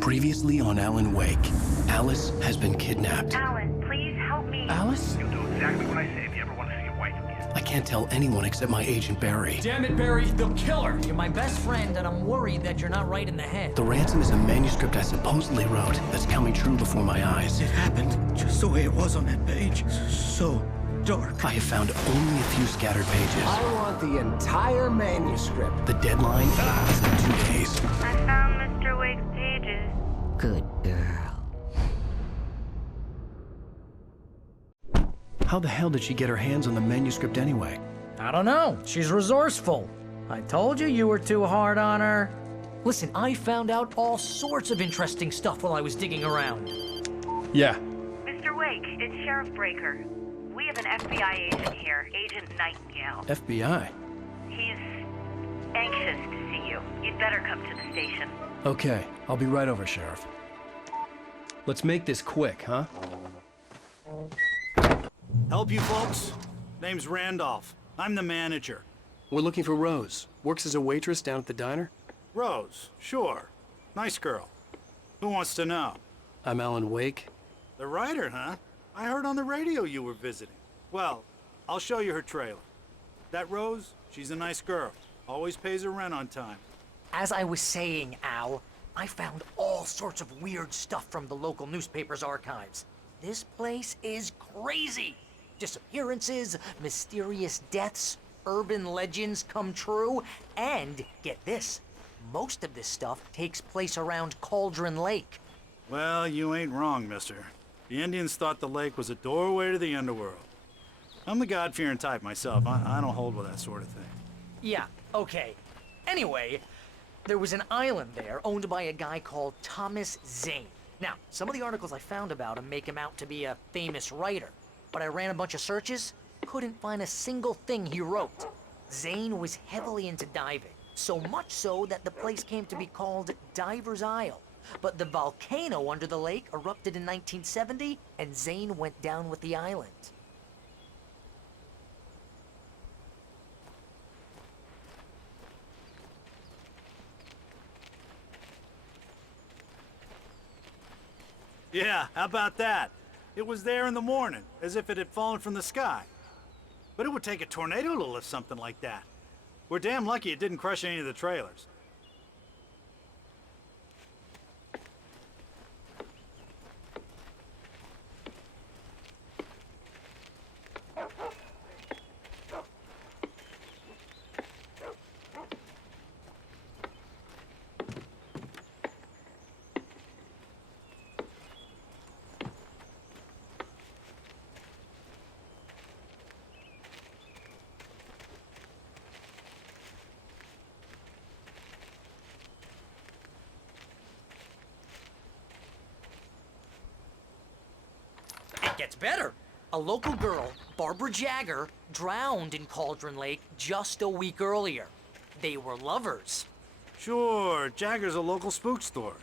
Previously on Alan Wake, Alice has been kidnapped. Alan, please help me. Alice? You'll do exactly what I say if you ever want to see your wife again. I can't tell anyone except my agent Barry. Damn it, Barry, they'll kill her! You're my best friend, and I'm worried that you're not right in the head. The ransom is a manuscript I supposedly wrote that's coming true before my eyes. It happened just the way it was on that page. So dark. I have found only a few scattered pages. I want the entire manuscript. The deadline is in 2 days. I found Mr. Wake's pages. Good girl. How the hell did she get her hands on the manuscript anyway? I don't know. She's resourceful. I told you you were too hard on her. Listen, I found out all sorts of interesting stuff while I was digging around. Yeah. Mr. Wake, it's Sheriff Breaker. We have an FBI agent here, Agent Nightingale. FBI? He's anxious to see you. You'd better come to the station. Okay, I'll be right over, Sheriff. Let's make this quick, huh? Help you folks? Name's Randolph. I'm the manager. We're looking for Rose. Works as a waitress down at the diner. Rose, sure. Nice girl. Who wants to know? I'm Alan Wake. The writer, huh? I heard on the radio you were visiting. Well, I'll show you her trailer. That Rose, she's a nice girl. Always pays her rent on time. As I was saying, Al, I found all sorts of weird stuff from the local newspaper's archives. This place is crazy. Disappearances, mysterious deaths, urban legends come true, and get this, most of this stuff takes place around Cauldron Lake. Well, you ain't wrong, mister. The Indians thought the lake was a doorway to the underworld. I'm the God-fearing type myself. I don't hold with that sort of thing. Yeah, okay. Anyway, there was an island there owned by a guy called Thomas Zane. Now, some of the articles I found about him make him out to be a famous writer, but I ran a bunch of searches, couldn't find a single thing he wrote. Zane was heavily into diving, so much so that the place came to be called Diver's Isle. But the volcano under the lake erupted in 1970, and Zane went down with the island. Yeah, how about that? It was there in the morning, as if it had fallen from the sky. But it would take a tornado to lift something like that. We're damn lucky it didn't crush any of the trailers. It gets better. A local girl, Barbara Jagger, drowned in Cauldron Lake just a week earlier. They were lovers. Sure, Jagger's a local spook story.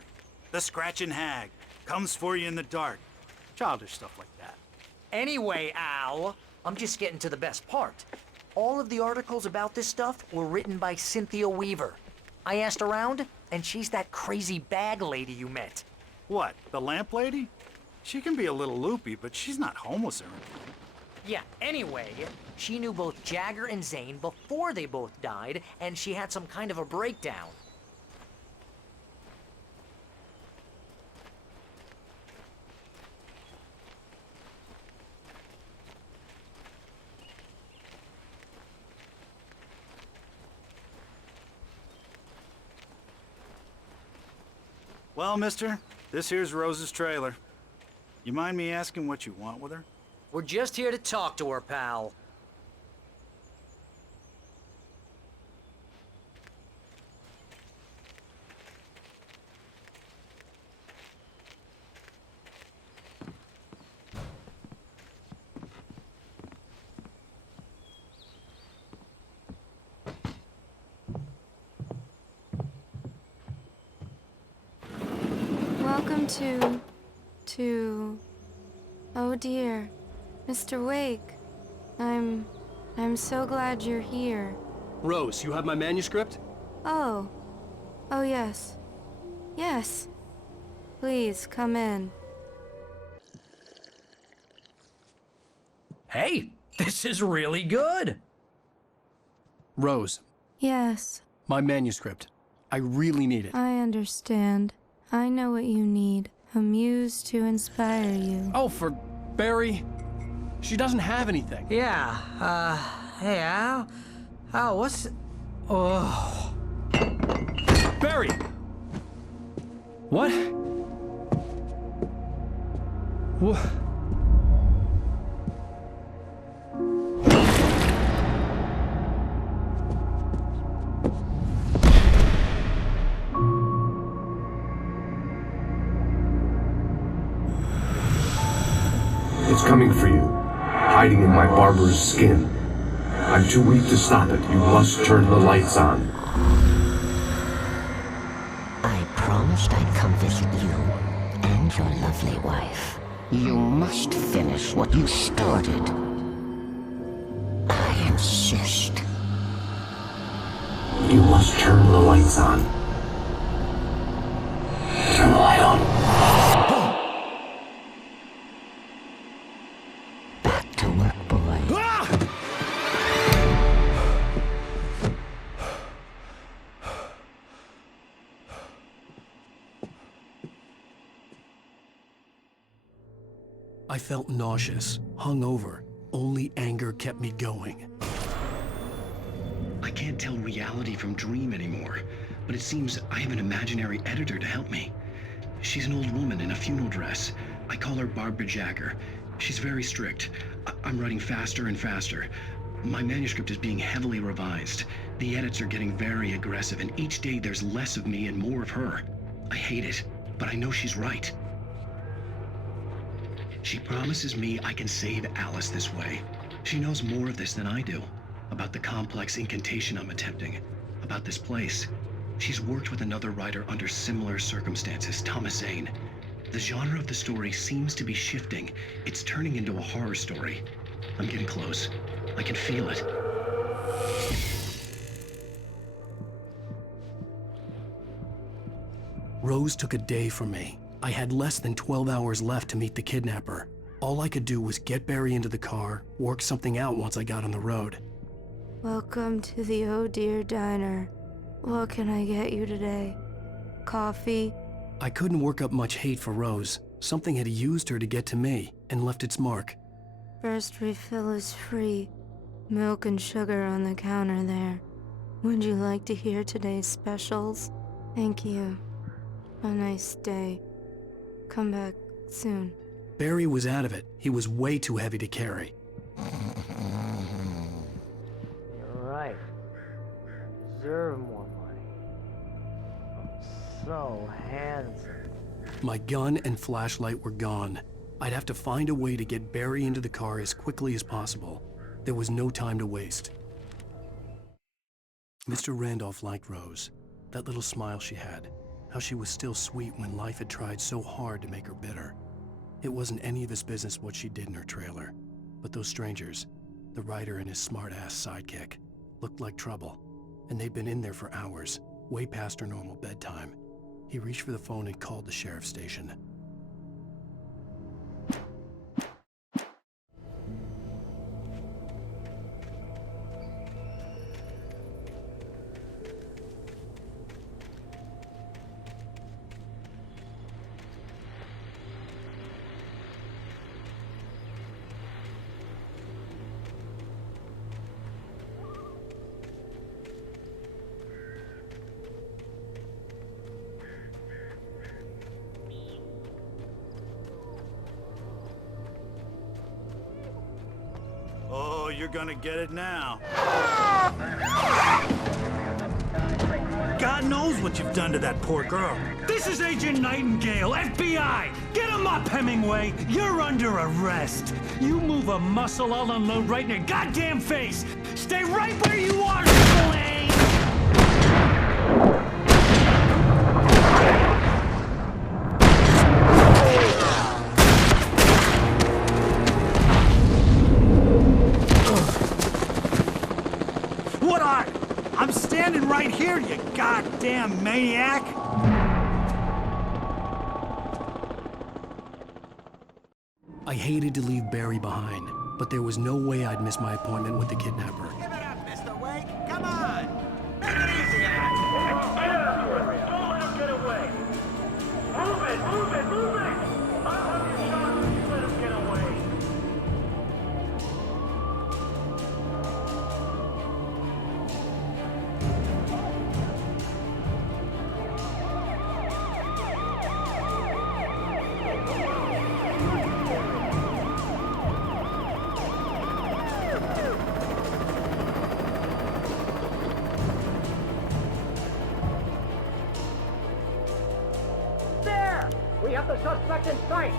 The Scratching Hag comes for you in the dark. Childish stuff like that. Anyway, Al, I'm just getting to the best part. All of the articles about this stuff were written by Cynthia Weaver. I asked around, and she's that crazy bag lady you met. What, the lamp lady? She can be a little loopy, but she's not homeless or anything. Yeah, anyway, she knew both Jagger and Zane before they both died, and she had some kind of a breakdown. Well, mister, this here's Rose's trailer. You mind me asking what you want with her? We're just here to talk to her, pal. Welcome to... Oh dear, Mr. Wake. I'm so glad you're here. Rose, you have my manuscript? Oh. Oh yes. Yes. Please, come in. Hey, this is really good. Rose, Yes, my manuscript. I really need it. I understand. I know what you need. A muse to inspire you. Oh, for Barry. She doesn't have anything. Yeah, hey, Al, what's... Oh... Barry! What? What? It's coming for you, hiding in my barber's skin. I'm too weak to stop it. You must turn the lights on. I promised I'd come visit you and your lovely wife. You must finish what you started. I insist. You must turn the lights on. Turn the light on. Back to work, boy. I felt nauseous, hungover. Only anger kept me going. I can't tell reality from dream anymore, but it seems I have an imaginary editor to help me. She's an old woman in a funeral dress. I call her Barbara Jagger. She's very strict. I'm writing faster and faster. My manuscript is being heavily revised. The edits are getting very aggressive, and each day there's less of me and more of her. I hate it, but I know she's right. She promises me I can save Alice this way. She knows more of this than I do. About the complex incantation I'm attempting. About this place. She's worked with another writer under similar circumstances, Thomas Zane. The genre of the story seems to be shifting. It's turning into a horror story. I'm getting close. I can feel it. Rose took a day from me. I had less than 12 hours left to meet the kidnapper. All I could do was get Barry into the car, work something out once I got on the road. Welcome to the Oh Dear Diner. What can I get you today? Coffee? I couldn't work up much hate for Rose. Something had used her to get to me and left its mark. First refill is free. Milk and sugar on the counter there. Would you like to hear today's specials? Thank you. A nice day. Come back soon. Barry was out of it. He was way too heavy to carry. You're right. I deserve more money. I'm so handsome. My gun and flashlight were gone. I'd have to find a way to get Barry into the car as quickly as possible. There was no time to waste. Mr. Randolph liked Rose. That little smile she had. How she was still sweet when life had tried so hard to make her bitter. It wasn't any of his business what she did in her trailer. But those strangers, the writer and his smart-ass sidekick, looked like trouble. And they'd been in there for hours, way past her normal bedtime. He reached for the phone and called the sheriff's station. Oh, you're gonna get it now. God knows what you've done to that poor girl. This is Agent Nightingale, FBI! Get him up, Hemingway! You're under arrest! You move a muscle, I'll unload right in your goddamn face! Stay right where you are, Blaine! What are? I'm standing right here, you goddamn maniac! I hated to leave Barry behind, but there was no way I'd miss my appointment with the kidnapper. Give it up, Mr. Wake! Come on! Make it easy on him! Get out of here! Don't let him get away! Move it! Move it! Move it! I'll have you shot if you let him get away! There! We have the suspect in sight!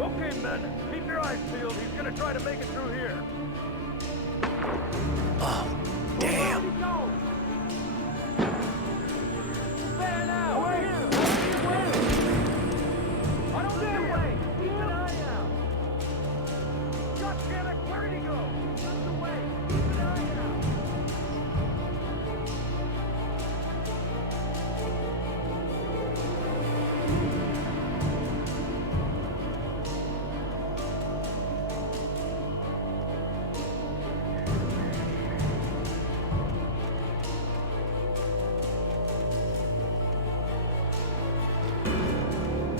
Okay, men, keep your eyes peeled. He's gonna try to make it through here. Oh, damn. There now! Away! I don't see a way! Keep an eye out! God damn it, where did he go? He's on the way! Keep an eye out!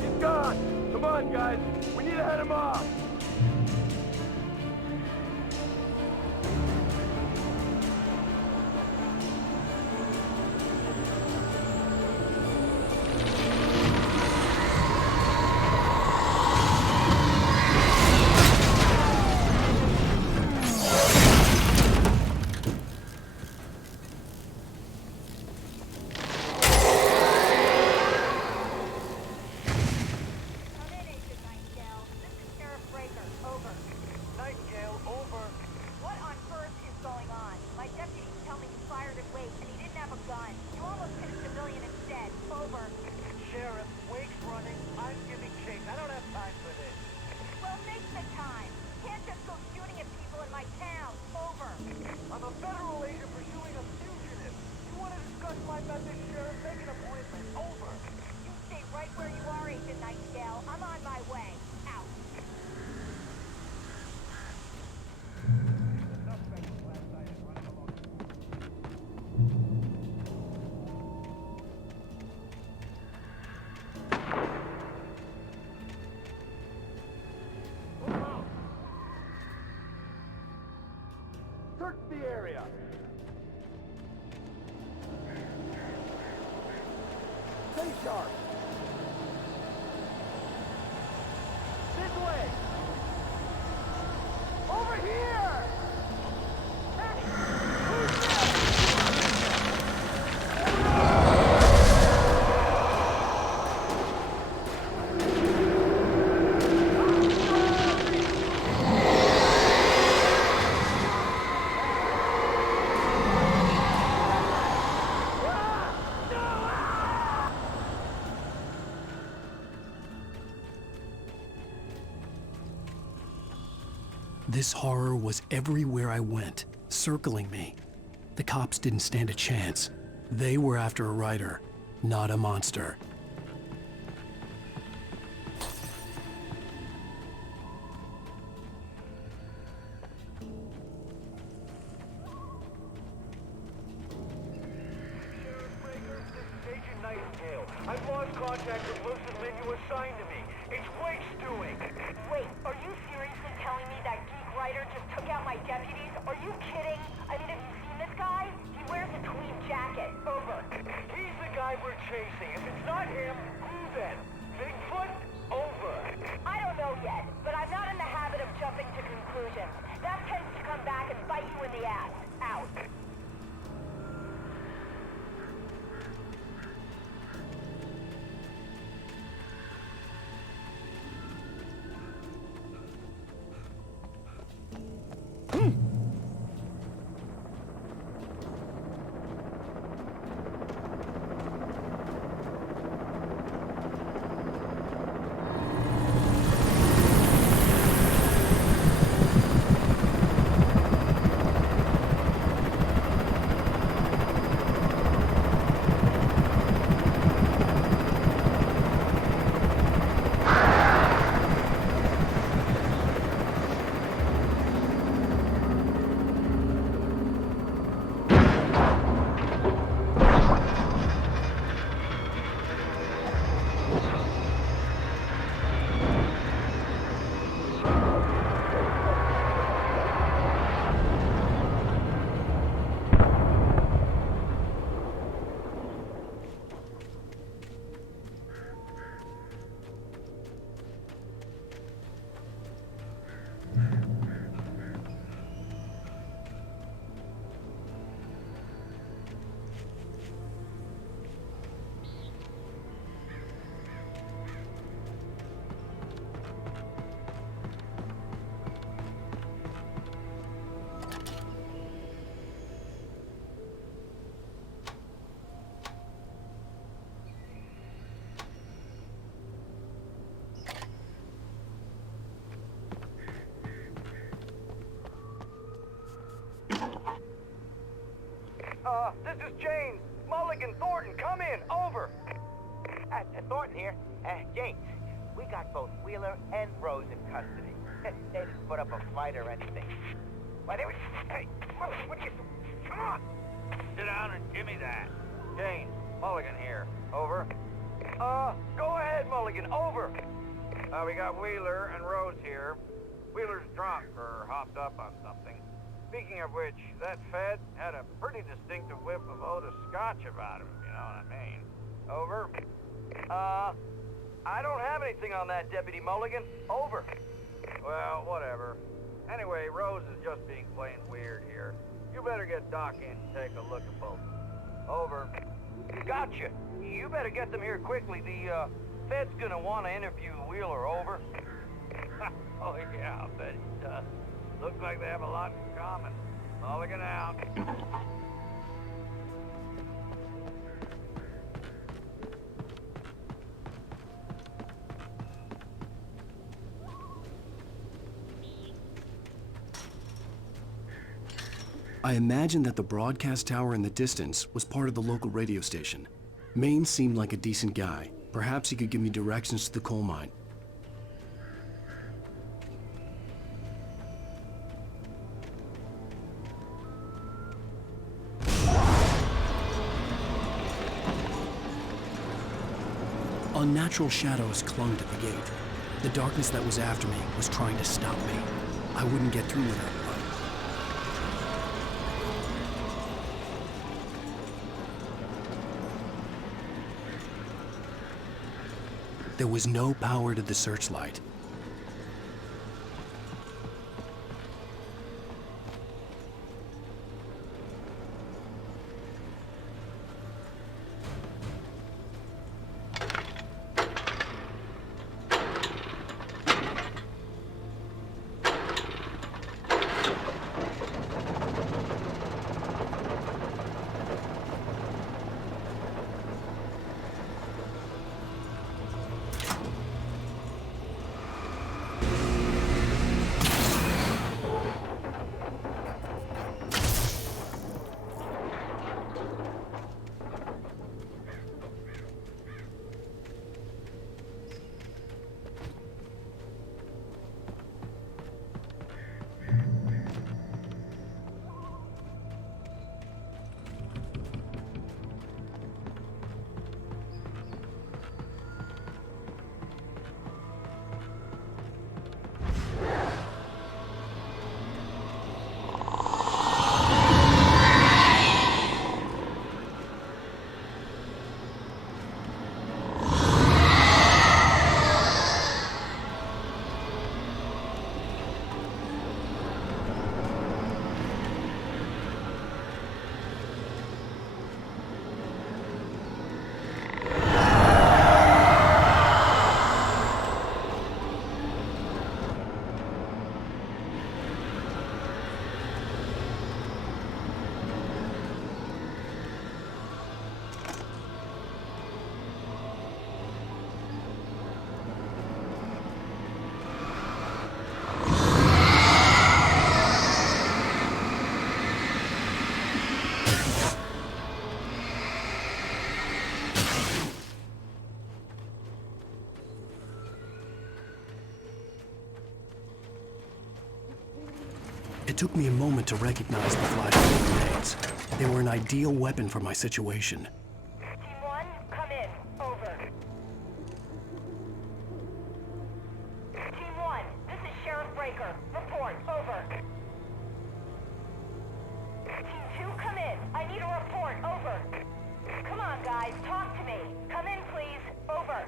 He's gone. Come on, guys. We need to head him off. Come in, Agent Nightingale. This is Sheriff Breaker. Over. Nightingale, over. What on earth is going on? My deputies tell me you fired at Wake and he didn't have a gun. You almost hit a civilian instead. Over. Sheriff, Wake's running. I'm giving chase. I don't have time for this. Well, make the time. Can't just go shooting at people in my town. Over. I'm a federal agent pursuing a fugitive. You want to discuss my methods, Sheriff? Make an appointment. Over. You stay right where you are, Agent Nightingale. I'm on my way. Out. Search the area. Stay sharp. This way. Over here. Hey, who's there? This horror was everywhere I went, circling me. The cops didn't stand a chance. They were after a writer, not a monster. Agent Nightingale. I've lost contact with Wilson Lynn you assigned to me. It's Wake's doing. Wait, are you seriously telling me that geek writer just took out my deputies? Are you kidding? I mean, have you seen this guy? He wears a tweed jacket. Over. He's the guy we're chasing. If it's not him, who then? Bigfoot? Over. I don't know yet, but I'm not in the habit of jumping to conclusions. That tends to come back and bite you in the ass. Out. This is James. Mulligan, Thornton, come in. Over. Thornton here. James, we got both Wheeler and Rose in custody. They didn't put up a fight or anything. Why, they were... Hey, Mulligan, what are you doing? Come on! Sit down and give me that. James, Mulligan here. Over. Go ahead, Mulligan. Over. We got Wheeler and Rose here. Wheeler's drunk or hopped up on something. Speaking of which, that Fed had a pretty distinctive whiff of Otis Scotch about him, if you know what I mean. Over. I don't have anything on that, Deputy Mulligan. Over. Well, whatever. Anyway, Rose is just being plain weird here. You better get Doc in and take a look at both. Over. Gotcha. You better get them here quickly. The, Fed's gonna want to interview Wheeler. Over. Oh, yeah, I'll bet he does. Looks like they have a lot in common. Mulligan out. I imagined that the broadcast tower in the distance was part of the local radio station. Maine seemed like a decent guy. Perhaps he could give me directions to the coal mine. Unnatural shadows clung to the gate. The darkness that was after me was trying to stop me. I wouldn't get through without it. There was no power to the searchlight. It took me a moment to recognize the flashing grenades. They were an ideal weapon for my situation. Team 1, come in. Over. Team 1, this is Sheriff Breaker. Report. Over. Team 2, come in. I need a report. Over. Come on, guys. Talk to me. Come in, please. Over.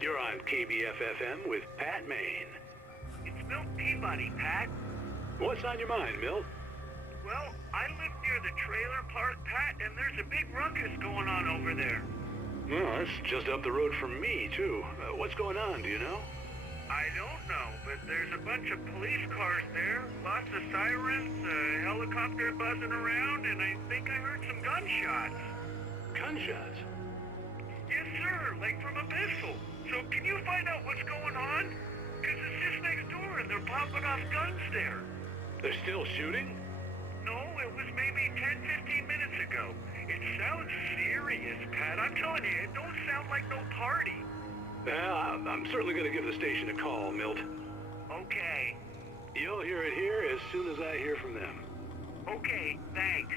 You're on KBF-FM with Pat Maine. It's Milt Peabody, Pat. What's on your mind, Milt? Well, I live near the trailer park, Pat, and there's a big ruckus going on over there. Well, that's just up the road from me, too. What's going on, do you know? I don't know, but there's a bunch of police cars there, lots of sirens, a helicopter buzzing around, and I think I heard some gunshots. Gunshots? Yes, sir, like from a pistol. So can you find out what's going on? Because it's just next door and they're popping off guns there. They're still shooting? No, it was maybe 10, 15 minutes ago. It sounds serious, Pat. I'm telling you, it don't sound like no party. Well, I'm certainly going to give the station a call, Milt. Okay. You'll hear it here as soon as I hear from them. Okay, thanks.